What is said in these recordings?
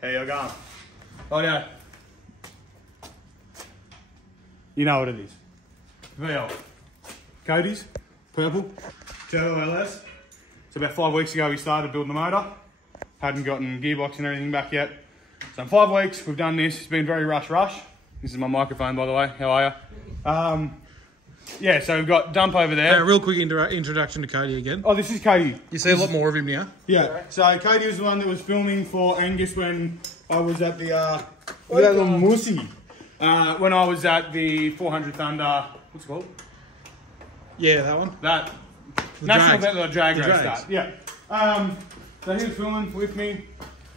How you going? Oh yeah. You know what it is. VL. Cody's purple Turbo LS. So about 5 weeks ago we started building the motor. Hadn't gotten gearbox and everything back yet. So in 5 weeks we've done this. It's been very rush. This is my microphone, by the way. How are you? Yeah, so we've got Dump over there. Real quick introduction to Cody again. Oh, this is Cody. You see a lot more of him now. Yeah. So Cody was the one that was filming for Angus when I was at the that little mussy. When I was at the 400 Thunder. What's it called? Yeah, that one. That National Vettel Drag Race start. Yeah. So he was filming with me.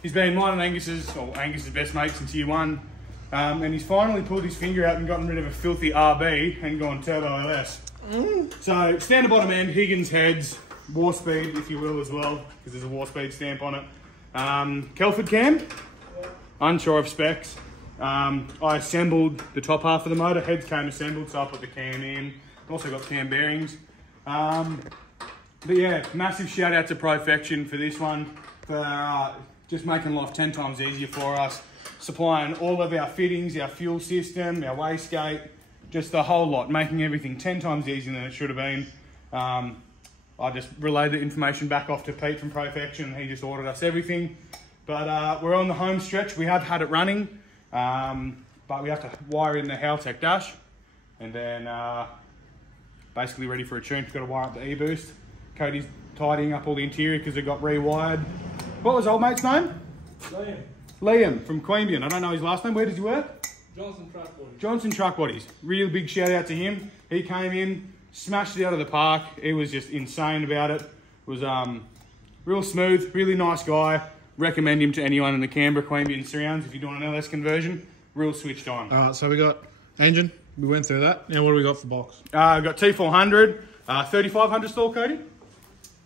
He's been mine and Angus's best mate since year one. And he's finally pulled his finger out and gotten rid of a filthy RB and gone Turbo LS. So standard bottom end, Higgins heads, war speed if you will as well, because there's a war speed stamp on it. Kelford cam, unsure of specs. I assembled the top half of the motor, heads came assembled, so I put the cam in. Also got cam bearings. But yeah, massive shout out to Profection for this one, for just making life 10 times easier for us. Supplying all of our fittings, our fuel system, our wastegate, just the whole lot, making everything 10 times easier than it should have been. I just relayed the information back off to Pete from Profection. He just ordered us everything. But we're on the home stretch. We have had it running, but we have to wire in the Haltech dash, and then basically ready for a tune. We've got to wire up the E-boost. Cody's tidying up all the interior because it got rewired. What was old mate's name? Liam from Queanbeyan. I don't know his last name. Where does he work? Johnson Truck Bodies. Real big shout out to him. He came in, smashed it out of the park. He was just insane about it. It was real smooth, really nice guy. Recommend him to anyone in the Canberra Queanbeyan surrounds if you're doing an LS conversion. Real switched on. Alright, so we got engine. We went through that. Now what do we got for box? We've got T400, 3500 stall, Cody?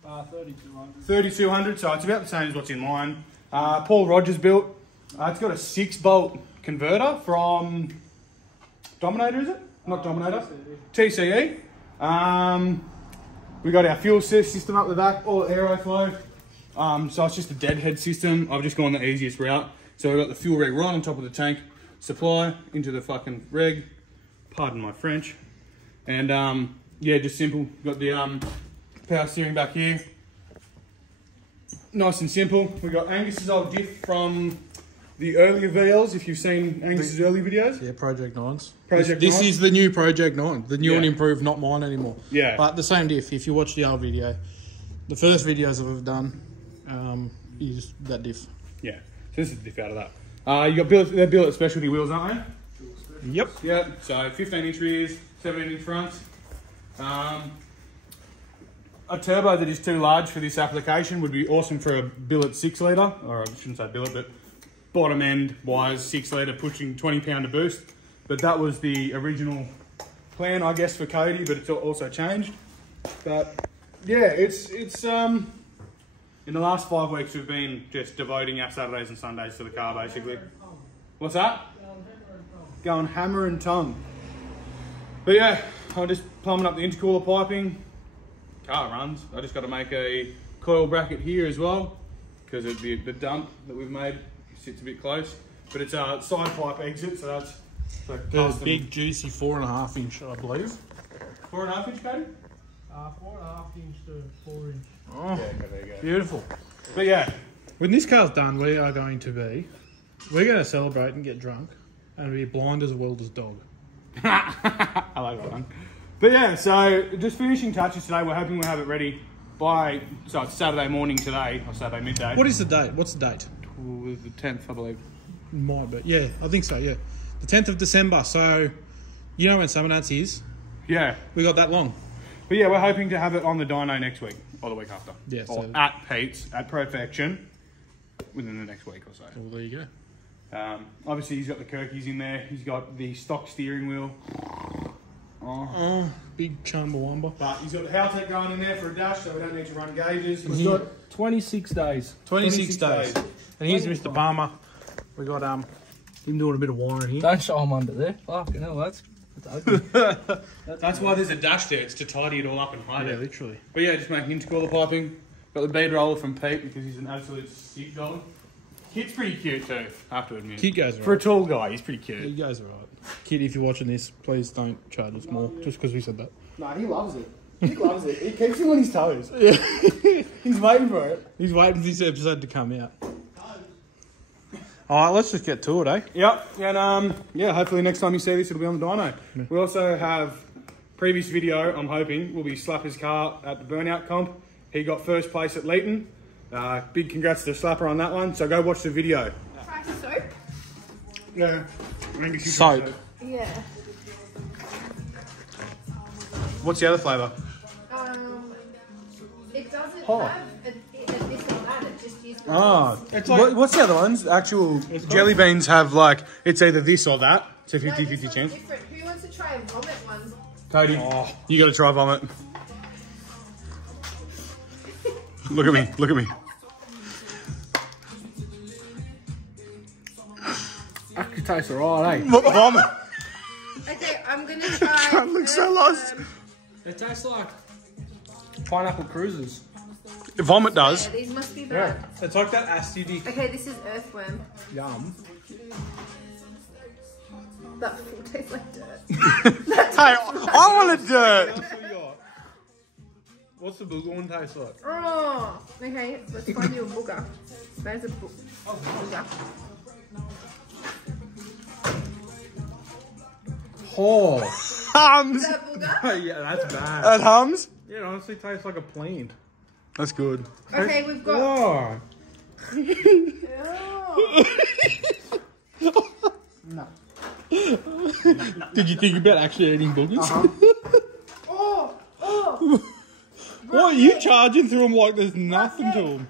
3200. 3200, so it's about the same as what's in mine. Paul Rogers built. It's got a 6-bolt converter from Dominator, is it? Not Dominator. TCE. We got our fuel system up the back, all aeroflow. So it's just a deadhead system. I've just gone the easiest route. So we've got the fuel reg right on top of the tank, supply into the fucking reg. Pardon my French. And yeah, just simple. Got the power steering back here. Nice and simple. We've got Angus's old diff from the earlier VLs, if you've seen Angus's early videos. Yeah, Project 9s. This is the new Project 9. The new and improved, not mine anymore. Yeah. But the same diff. If you watch the old video, the first videos that we've done is that diff. Yeah, so this is the diff out of that. You got they're billet specialty wheels, aren't they? Yep. Yeah, so 15-inch rears, 17-inch fronts. A turbo that is too large for this application would be awesome for a billet 6-litre, or I shouldn't say billet, but bottom end wise 6-litre pushing 20-pounder boost. But that was the original plan, I guess, for Cody, but it's also changed. But yeah, it's in the last 5 weeks we've been just devoting our Saturdays and Sundays to the car basically. What's that? Going hammer and tongue. But yeah, I'm just plumbing up the intercooler piping. Car runs. I just got to make a coil bracket here as well, because the dump that we've made sits a bit close. But it's a side pipe exit, so that's the big juicy 4.5 inch, I believe. 4.5 inch, Cody? 4.5 inch to 4 inch. Oh, yeah, okay, there you go. Beautiful. But yeah, when this car's done, we're going to celebrate and get drunk and be blind as a welder's dog. I like that one. But yeah, so just finishing touches today. We're hoping we'll have it ready by, so it's Saturday morning today, or Saturday midday. What is the date? What's the date? The 10th, I believe. Might be. Yeah, I think so, yeah. The 10th of December. So, you know when Summernats is? Yeah. We got that long. But yeah, we're hoping to have it on the dyno next week, or the week after. Yeah. Or So at Pete's, at Profection, within the next week or so. Well, there you go. Obviously, he's got the Kirkies in there. He's got the stock steering wheel. Oh, big Chumbawamba. But he's got the Haltech going in there for a dash, so we don't need to run gauges. He's got 26 days. 26 days. And here's Mr. Palmer. We got him doing a bit of wiring here. Don't show him under there. Fucking hell, that's ugly. That's why there's a dash there. It's to tidy it all up and hide it. Yeah, literally. But yeah, just making intercooler piping. Got the bead roller from Pete because he's an absolute sick dog. Kit's pretty cute too, I have to admit. Kid goes For a right. tall guy, he's pretty He cute. goes right. Kid, if you're watching this, please don't charge us more just because we said that. Nah, he loves it. He loves it. He keeps him on his toes. Yeah. He's waiting for it. He's waiting for this episode to come out. Alright, let's just get to it, eh? Yep, and yeah, hopefully next time you see this, it'll be on the dyno. Yeah. We also have previous video, I'm hoping, will be Slapper's car at the Burnout comp. He got first place at Leighton. Big congrats to Slapper on that one, so go watch the video. Try soap? Yeah. Soap. Yeah. What's the other flavour? It doesn't Oh. have a this or that, it just uses Oh, It's like- what's the other ones? Actual It's jelly beans have like, it's either this or that. It's a No, 50-50 this one's chance. different. Who wants to try a vomit one? Cody, you gotta try vomit. Look at me, look at me. Actually tastes alright, eh? Vomit. Okay, I'm gonna try. I look so lost. It tastes like pineapple cruisers. Vomit does. Yeah, these must be bad. It's like that acidic. Okay, this is earthworm. Yum. That will taste like dirt. Hey, I want a dirt. What's the booger one taste like? Oh, okay, let's find you a booger. There's a booger. Oh. Hums. Is that a booger? Yeah, that's bad. That hums. Yeah, it honestly tastes like a plant. That's good. Okay, we've got. Oh. Oh. Did you think about actually eating boogers? Oh, oh. What are you charging through them like there's nothing to them?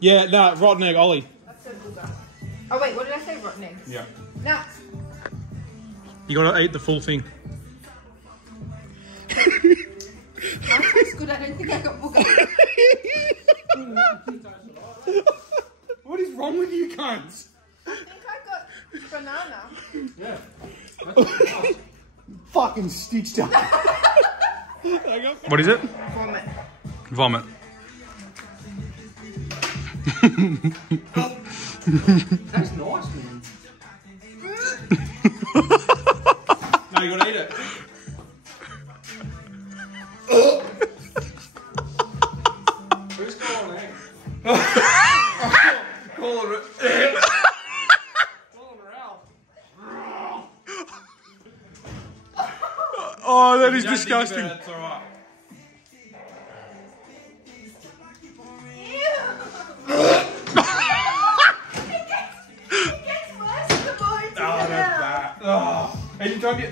Yeah, no, rotten egg, Ollie. That's a booger. Oh wait, what did I say? Rotten egg. Yeah. No. You gotta eat the full thing. Mine tastes good. I don't think I got booger. What is wrong with you cunts? I think I got banana. Yeah. Fucking stitched up. What is it? Vomit. Vomit. Tastes nice, man. No, you gotta eat it. Who's calling egg? Call it. Calling Ralph. Oh, that is disgusting. It's alright. It gets worse the more it's in Oh, your that's mouth. bad. Oh. Anytime you.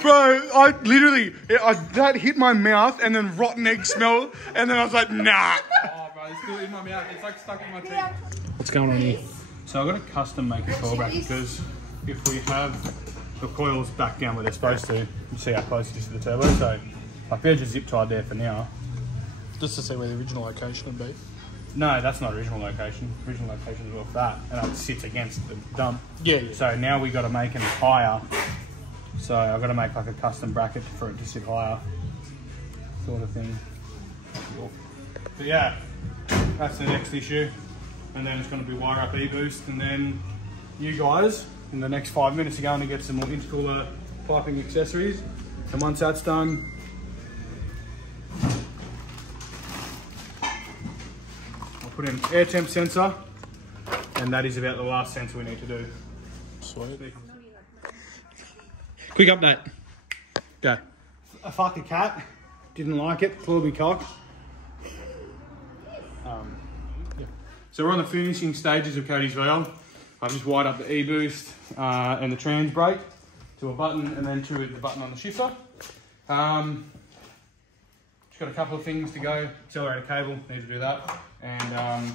Bro, I literally, that hit my mouth and then rotten egg smell, and then I was like, nah. Oh, bro, it's still in my mouth. It's like stuck in my teeth. Yeah. What's going on here? So I've got a custom make a coil bracket because if we have the coils back down where they're supposed to, you see how close it is to the turbo, so I've better just zip tied there for now. Just to see where the original location would be. No, that's not original location. Original location is off that, and it sits against the dump. Yeah. So now we got to make it higher. So I've got to make like a custom bracket for it to sit higher, sort of thing. But yeah, that's the next issue. And then it's going to be wire up e-boost, and then you guys in the next 5 minutes are going to get some more intercooler piping accessories. And once that's done, I'll put in an air temp sensor, and that is about the last sensor we need to do. Sweet. Quick update. Go. I fucked a cat, didn't like it, clawed me cock. So we're on the finishing stages of Cody's VL. I've just wired up the e-boost and the trans brake to a button and then to the button on the shifter. Just got a couple of things to go. Accelerator cable, need to do that. And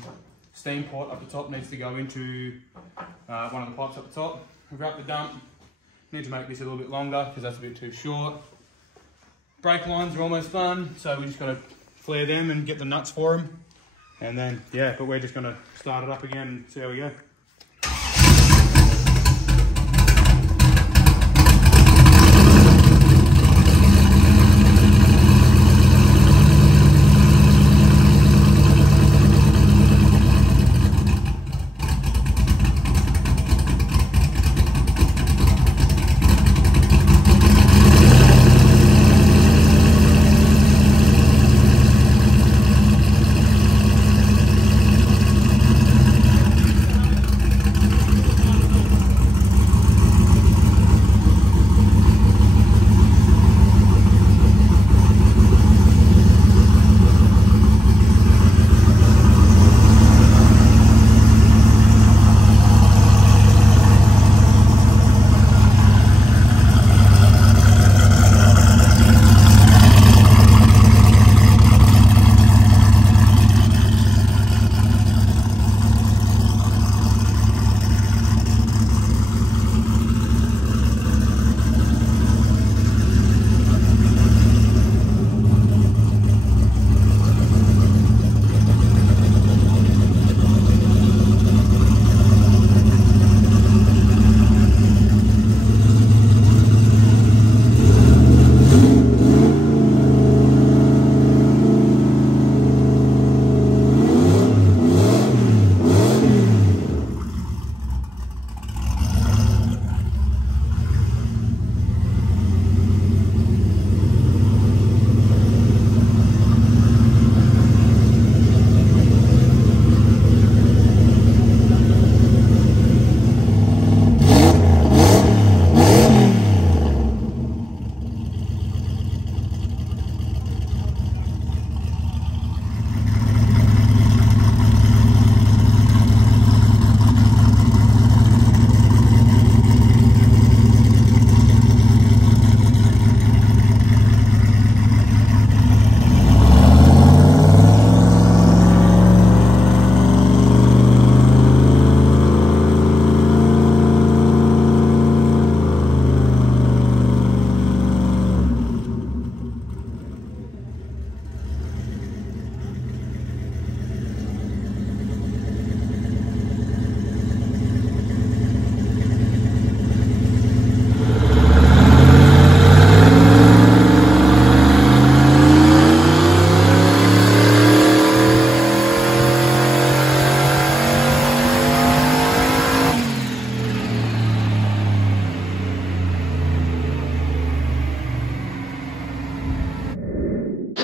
steam port up the top needs to go into one of the pipes up the top. We've wrapped the dump. Need to make this a little bit longer because that's a bit too short. Brake lines are almost done, so we just got to flare them and get the nuts for them. And then, yeah, but we're just going to start it up again and see how we go.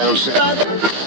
know what I'm saying?